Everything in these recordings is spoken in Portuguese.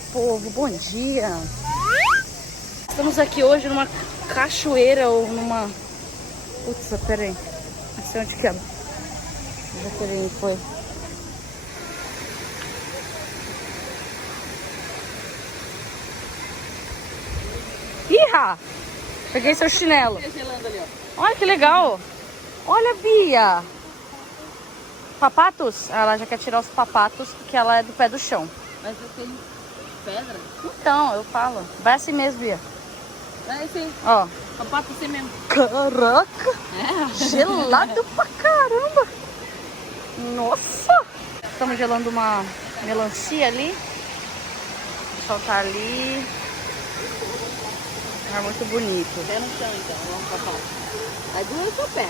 meu povo, bom dia. Estamos aqui hoje numa cachoeira ou numa... Putz, peraí. Não sei onde que a Jaqueline foi. Ih, peguei seu chinelo. Olha que legal. Olha, Bia. Papatos? Ela já quer tirar os papatos porque ela é do pé do chão. Mas eu tenho pedra? Então, eu falo. Vai assim mesmo, Bia. Vai assim. Ó. Papato assim mesmo. Caraca. É. Gelado pra caramba. Nossa. Estamos gelando uma melancia ali. O sol tá ali. É muito bonito. Pé no chão então, vamos papato. Aí doeu o seu pé.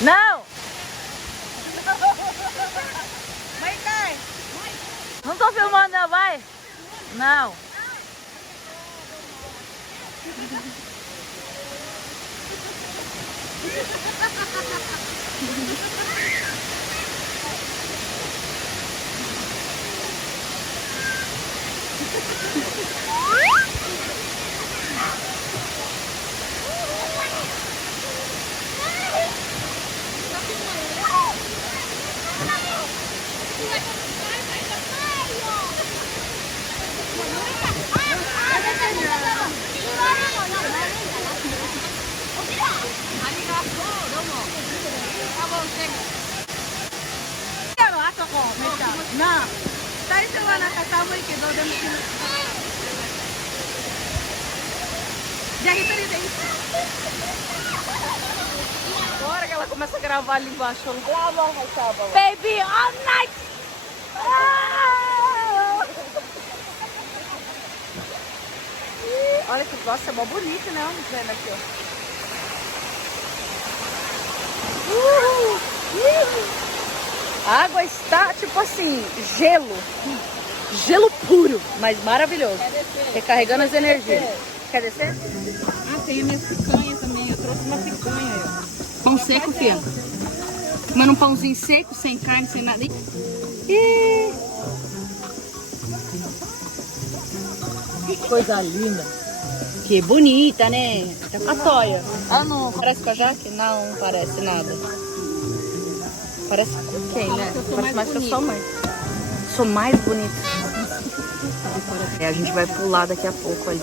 Não! Não tô filmando, não, vai! Não! Agora que ela começa a gravar ali embaixo. Baby, all night! Ah! Olha que nossa, é mó bonito, né? Olha vendo aqui, ó. A água está tipo assim, gelo. Gelo puro, mas maravilhoso. Recarregando as energias. Quer descer? Ah, tem a minha picanha também. Eu trouxe uma picanha aí, ó. Pão seco, filha? Comendo um pãozinho seco, sem carne, sem nada. Ih. Que coisa linda. Que bonita, né? Tá com a toia. Ah, não. Parece com a Jaque? Não, parece nada. Parece com quem, né? Parece mais com a sua mãe. Sou mais bonita. É, a gente vai pular daqui a pouco ali.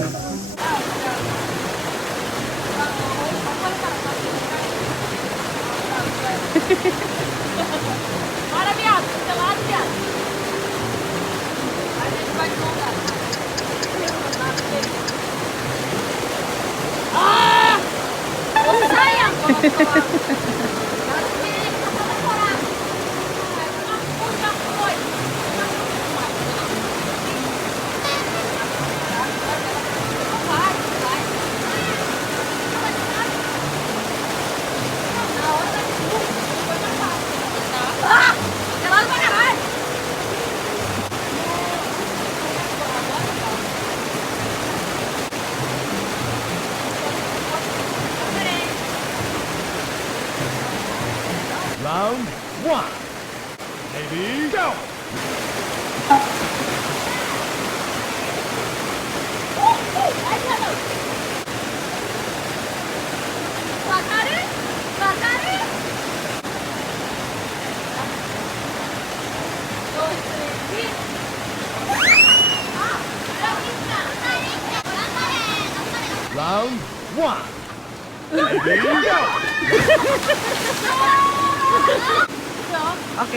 Bora, viado. Do lado, viado. A gente vai voltar. Ah! Sai agora. Round one. Ready, go! Round one. Ready, go! Ok.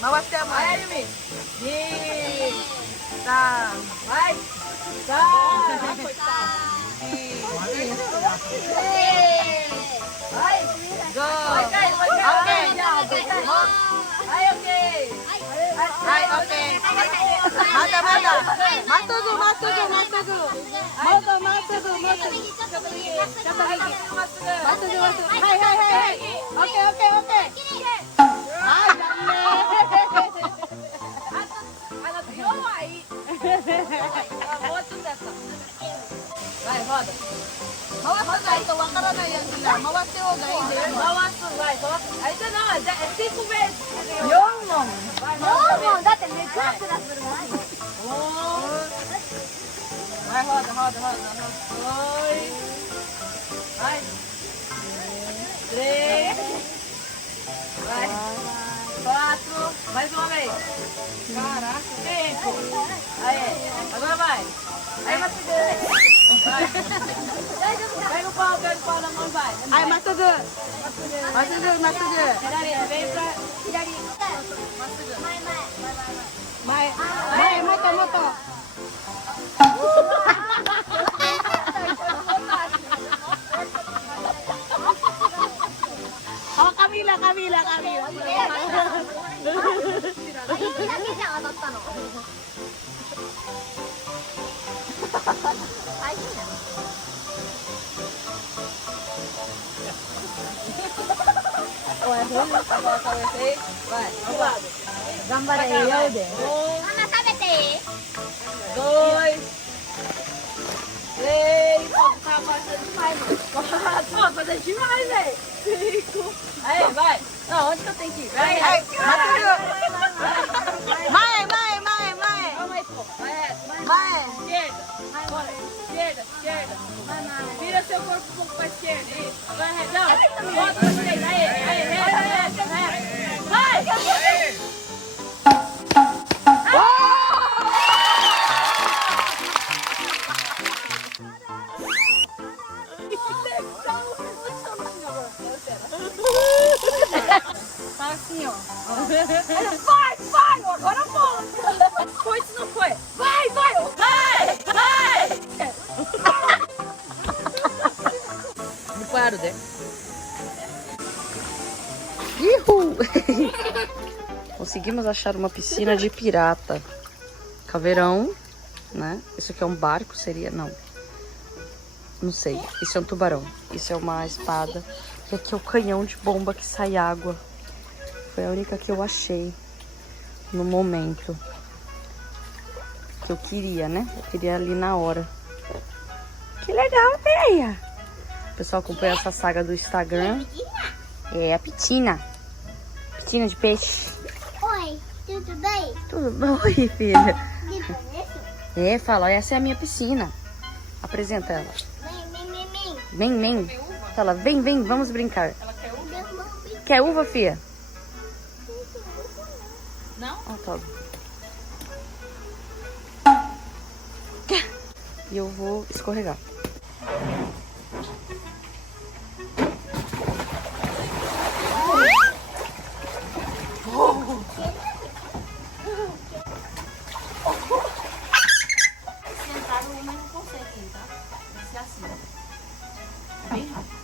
回してあまりみ。さはい。さはい。ゴー。オッケー。はいオッケー。はいオッケー。まだまだ。待っとく待っとく待っとく。もっと待っとく待っとく。ちょっとだけ。待っとく。はいはいはい。オッケーオッケーオッケー。はいダメ。弱い。もうちょっとやった。はいまだ。回さないとわからないやつだ。回して方がいいです。回すはい回す。あいつのじゃあティックベース。4問。4問だってめっちゃクラスするもん。おお。はいほらほらほら。はい。Vai. 4. Mais uma vez. Caraca, 5. Aí, agora vai. Aí, Matugu. Vai. Pega o pau na mão e vai. Aí, Matugu. Matugu. Vem pra... Hirari. Matugu. Vai, moto. Oh, Camila. 頑張れよで。ママ食べていい？2 3 4 pode fazer demais, velho. 5. Aí, vai. Não, onde que eu tenho que ir? Vai. Vai. Calma aí, pô. Vai. Esquerda. Vira seu corpo um pouco pra esquerda. Isso. Vai, não. Volta pra direita. Aí. Vai. Tá assim, ó. Vai! Agora volta! Foi isso, não foi? Vai! Não paro, né? Conseguimos achar uma piscina de pirata. Caveirão, né? Isso aqui é um barco, seria? Não sei. Isso é um tubarão. Isso é uma espada. E aqui é o canhão de bomba que sai água. Foi a única que eu achei no momento. Que eu queria, né? Eu queria ali na hora. Que legal, Venha! O pessoal acompanha essa saga do Instagram. É a pitina. Pitina de peixe. Oi, tudo bem? Tudo bom, oi, filha? Vem. Fala, essa é a minha piscina. Apresenta ela. Vem. Fala, vem, vamos brincar. Quer uva, filha? Não? Ah, tá. E eu vou escorregar. Sentaram uma e não consegue, tá? Vai ser assim. Bem rápido.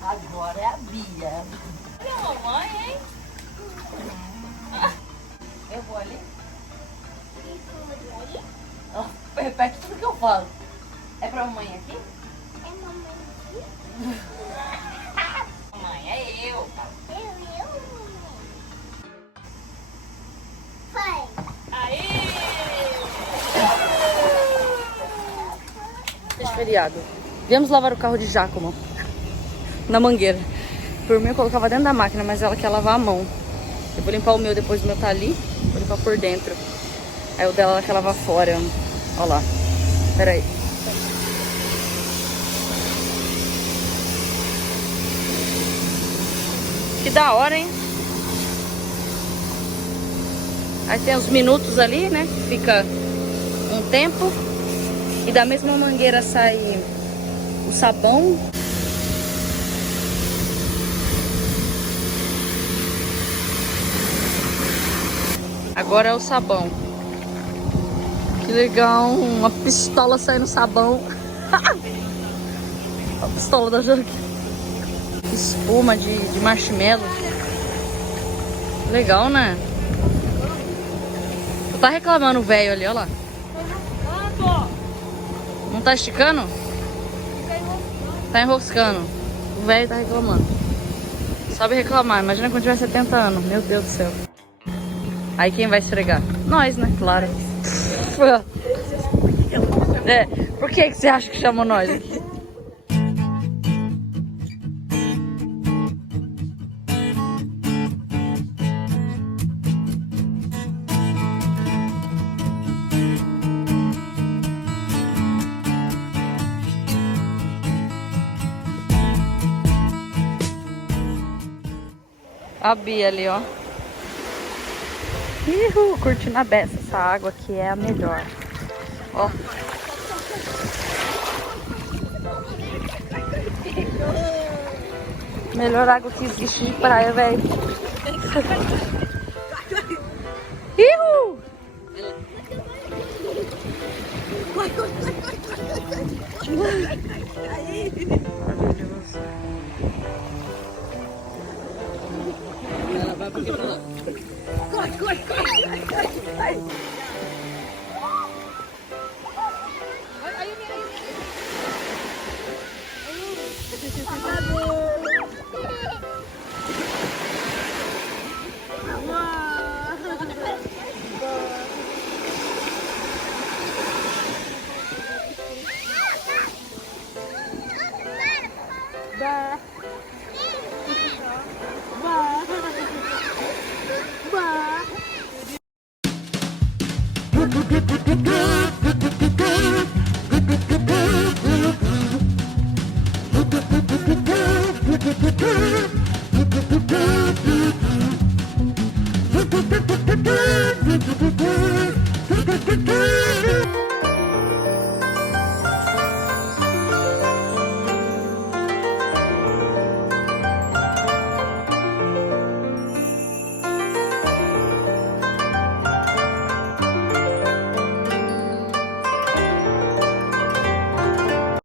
Agora é a Bia. Minha mamãe, hein? Eu vou ali. Repete tudo que eu falo. É pra mamãe aqui? É mamãe. Mamãe, é eu. Eu. Foi. Aí! Feriado. Viemos lavar o carro de Giacomo na mangueira. Por mim eu colocava dentro da máquina, mas ela quer lavar a mão. Eu vou limpar o meu depois, o meu tá ali. Vou limpar por dentro. Aí o dela que lavar fora. Ó lá. Pera aí. Que da hora, hein? Aí tem os minutos ali, né? Fica um tempo. E da mesma mangueira sai o sabão. Agora é o sabão. Que legal, uma pistola saindo sabão. A pistola da Jana. Espuma de marshmallow. Legal, né? Tá reclamando o velho ali, ó lá. Não tá esticando? Tá enroscando. O velho tá reclamando. Sabe reclamar, imagina quando tiver 70 anos. Meu Deus do céu. Aí quem vai esfregar? Nós, né? Claro. É, por que você acha que chamou nós aqui? A Bia ali, ó. Curtindo a beça. Essa água aqui é a melhor. Ó. Melhor água que existe de praia, velho. Ihu! Ela vai pra lá. Corre, corre, corre. Ai.